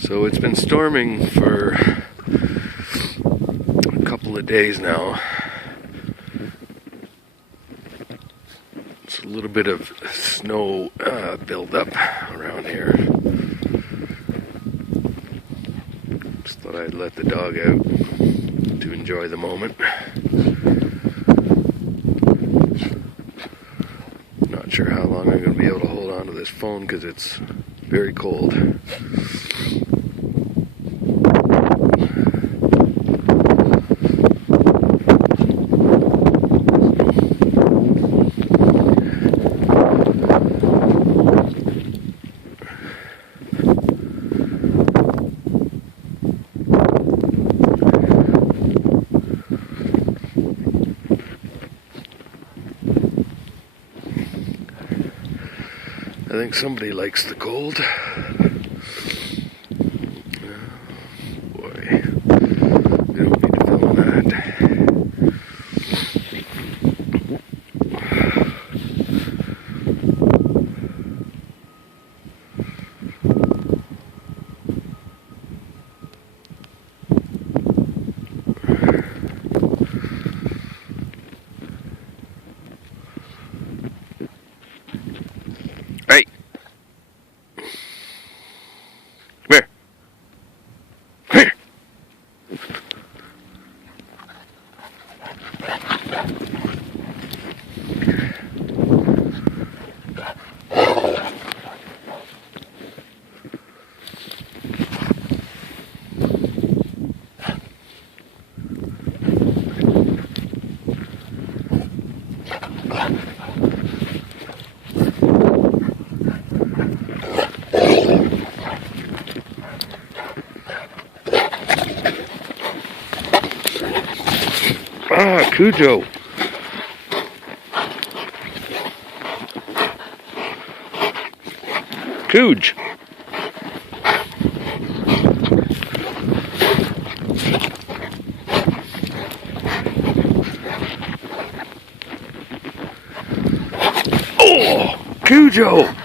So it's been storming for a couple of days now. It's a little bit of snow buildup around here. Just thought I'd let the dog out to enjoy the moment. Not sure how long I'm going to be able to hold on to this phone because it's very cold. I think somebody likes the cold. Boy, we don't need to film that. Hey! Come here. Come here. Ah, Cujo. Cooge. Oh, Cujo.